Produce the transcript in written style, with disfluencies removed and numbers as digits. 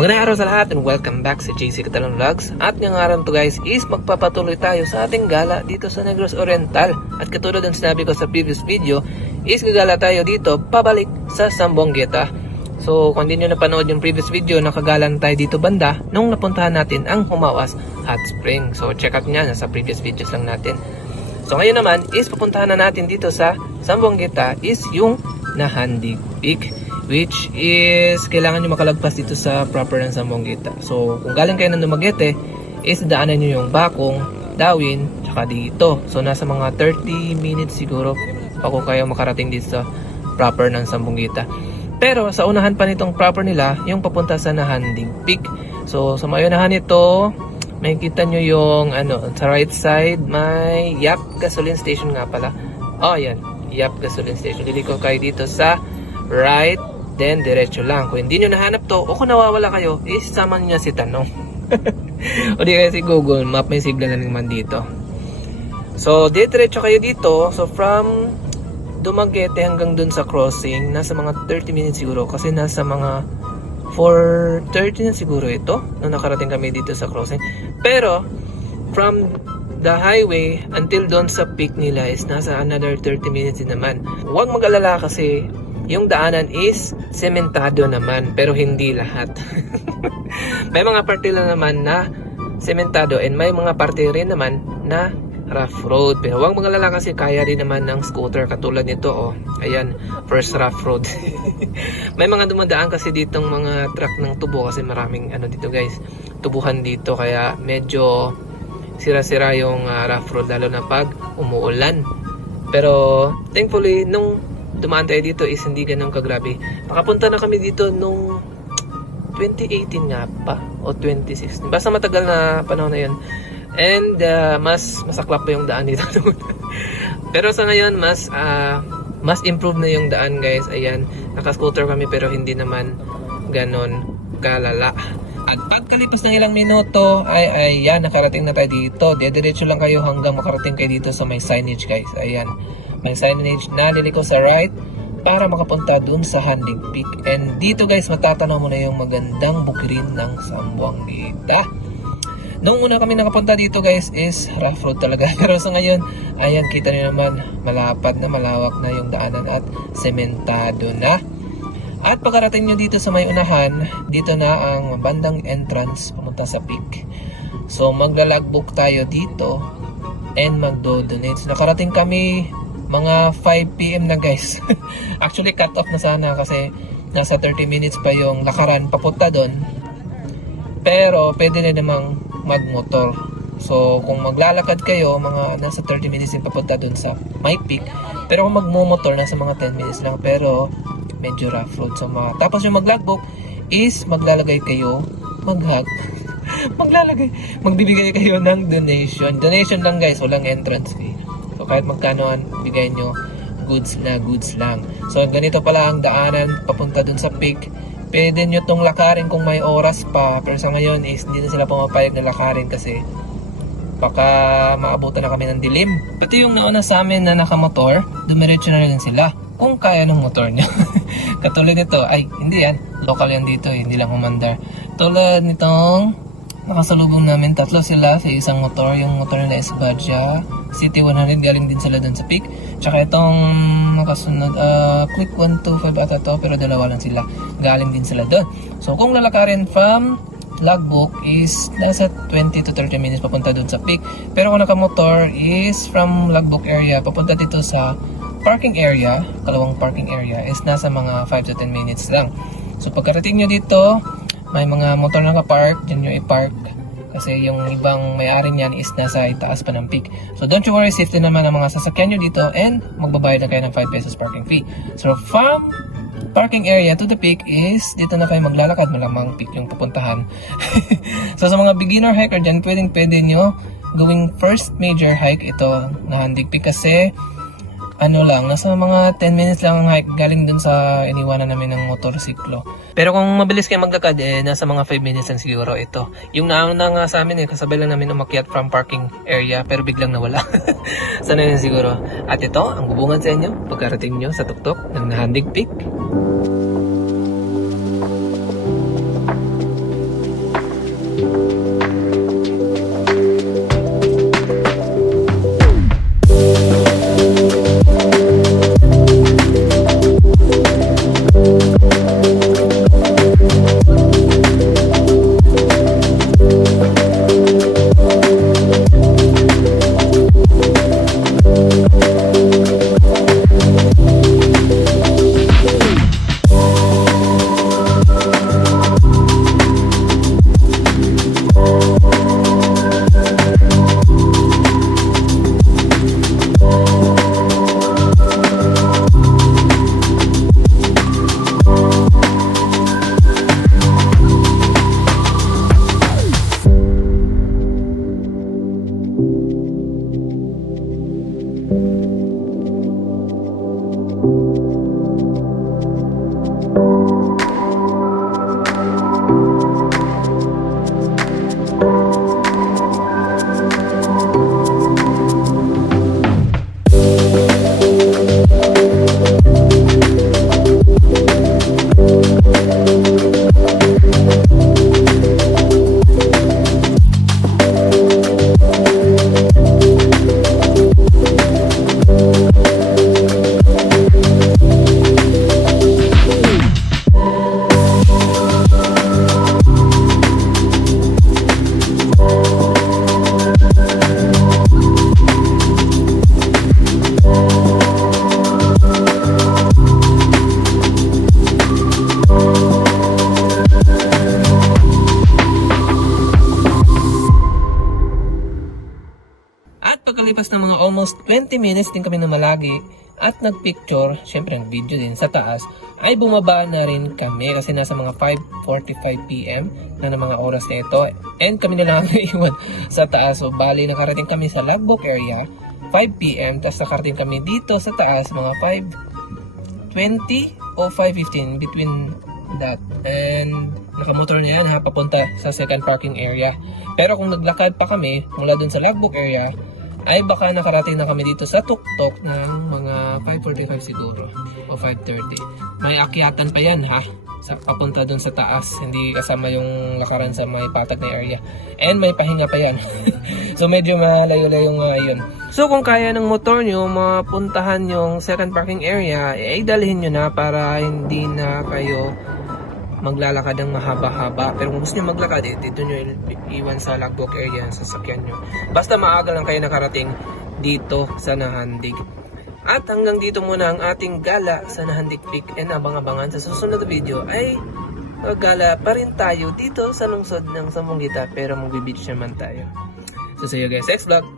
Magandang araw sa lahat and welcome back sa JC Catalan Vlogs. At ngayong araw to guys is magpapatuloy tayo sa ating gala dito sa Negros Oriental. At katulad ng sinabi ko sa previous video is gagala tayo dito pabalik sa Zamboangueta. So kung hindi nyo napanood yung previous video, nakagala na tayo dito banda nung napuntahan natin ang Humawas Hot Spring. So check out nya, nasa previous videos lang natin. So ngayon naman is pupuntahan na natin dito sa Zamboangueta is yung Nahandig Peak, which is kailangan nyo makalagpas dito sa proper ng Zamboangueta. So kung galing kayo ng Dumaguete is daanan nyo yung Bakong, Dawin, tsaka dito. So nasa mga 30 minutes siguro bago kayo makarating dito sa proper ng Zamboangueta. Pero sa unahan pa nitong proper nila yung papunta sa Nahandig Peak. So sa may unahan nito makikita nyo yung sa right side may Yap Gasoline Station nga pala. Oh yan, Yap Gasoline Station. Liliko kayo dito sa right, then diretso lang. Kung hindi nyo nahanap to o kung nawawala kayo, isama nyo si Tanong. O di kaya si Google Map, may signal na naman dito. So diretso kayo dito. So from Dumaguete hanggang dun sa crossing, nasa mga 30 minutes siguro. Kasi nasa mga 4:30 na siguro ito nung nakarating kami dito sa crossing. Pero from the highway until doon sa peak nila is nasa another 30 minutes din naman. Huwag mag-alala kasi yung daanan is sementado naman, pero hindi lahat. May mga parte lang naman na sementado and may mga parte rin naman na rough road. Pero huwag mag-alala kasi kaya rin naman ng scooter katulad nito. Oh, ayan, first rough road. May mga dumadaan kasi ditong mga truck ng tubo kasi maraming dito guys, tubuhan dito, kaya medyo sira-sira yung rough road lalo na pag umuulan. Pero thankfully nung dumaan tayo dito is hindi ganun kagrabe. Makapunta na kami dito nung 2018 nga pa o 2016. Basta matagal na panahon na yun. And mas masaklap pa yung daan dito. Pero sa ngayon mas improve na yung daan guys. Ayan, naka-scooter kami pero hindi naman ganon kalala. At pagkalipas ng ilang minuto ay yan, nakarating na tayo dito. Diretso lang kayo hanggang makarating kayo dito sa may signage guys. Ayan, may signage na liliko sa right para makapunta dun sa Nahandig Peak. And dito guys, matatanaw mo na yung magandang bukirin ng Zamboangueta. Nung una kami nakapunta dito guys is rough road talaga. Pero sa ngayon, ayan, kita niyo naman malapad na, malawak na yung daanan at sementado na. At pagkarating nyo dito sa may unahan, dito na ang bandang entrance pamunta sa peak. So maglalagbook tayo dito and magdo-donate. So, nakarating kami mga 5 PM na guys. Actually cut off na sana kasi nasa 30 minutes pa yung lakaran papunta doon. Pero pwede na namang magmotor. So kung maglalakad kayo, mga nasa 30 minutes din papunta doon sa my peak. Pero kung magmumotor, nasa mga 10 minutes lang. Pero medyo rough road. So tapos yung maglogbook is maglalagay kayo, magbibigay kayo ng donation. Donation lang guys, walang entrance fee. So kahit magkano bigay nyo, goods lang. So ganito pala ang daanan papunta doon sa peak. Pwede nyo tong lakarin kung may oras pa, pero sa ngayon is hindi na sila pumapayag na lakarin kasi baka maabutan na kami ng dilim. Pati yung nauna sa amin na nakamotor, dumiretso na rin sila kung kaya ng motor nyo. Katulad nito, ay hindi yan, local yan dito, hindi lang umandar. Tulad nitong nakasalubong namin, tatlo sila sa isang motor. Yung motor nila is Badja City 100, galing din sila dun sa peak. Tsaka itong nakasunod, Click 125 ata to, pero dalawa lang sila, galing din sila dun. So kung lalakarin from logbook is nasa 20 to 30 minutes papunta dun sa peak. Pero kung nakamotor is from logbook area papunta dito sa parking area, kalawang parking area, is nasa mga 5 to 10 minutes lang. So pagkarating nyo dito, may mga motor na naka-park, dyan nyo i-park kasi yung ibang may-ari niyan is nasa itaas pa ng peak. So don't you worry, safety naman ang mga sasakyan nyo dito and magbabayad na kayo ng 5 pesos parking fee. So from parking area to the peak is dito na kayo maglalakad, malamang peak yung pupuntahan. So sa mga beginner hiker dyan, pwede nyo gawing first major hike ito na Nahandig Peak kasi nasa mga 10 minutes lang ang hike galing dun sa iniwanan namin ng motorsiklo. Pero kung mabilis kayo maglakad, nasa mga 5 minutes lang siguro ito. Yung nauna nga sa amin, kasabay lang namin umakyat from parking area, pero biglang nawala. Sana yun siguro. At ito, ang bubungan sa inyo, pagkarating nyo sa tuktok ng Nahandig Peak. makalipas ng mga almost 20 minutes din kami namalagi at nagpicture, syempre nag-video din sa taas, ay bumaba na rin kami kasi nasa mga 5:45 PM na ng mga oras na ito. And kami na lang naiwan sa taas. So bali nakarating kami sa logbook area 5 PM, tapos nakarating kami dito sa taas mga 5:20 o 5:15 between that. And nakamotor na yan ha, papunta sa second parking area. Pero kung naglakad pa kami mula dun sa logbook area, ay baka nakarating na kami dito sa tuktok ng mga 5:45 siguro o 5:30. May akyatan pa yan ha, sa papunta dun sa taas, hindi kasama yung lakaran sa may patag na area. And may pahinga pa yan. So medyo malayo-layo nga yun. So kung kaya ng motor nyo mapuntahan yung second parking area, ay dalhin nyo na para hindi na kayo maglalakad ng mahaba-haba. Pero kung gusto nyo maglakad, dito nyo iwan sa logbook area sa sasakyan nyo. Basta maaga lang kayo nakarating dito sa Nahandig. At hanggang dito muna ang ating gala sa Nahandig Peak. And abang-abangan sa susunod na video ay gala pa rin tayo dito sa lungsod ng Zamboanga, pero magbe-beach naman tayo. So see you guys next vlog.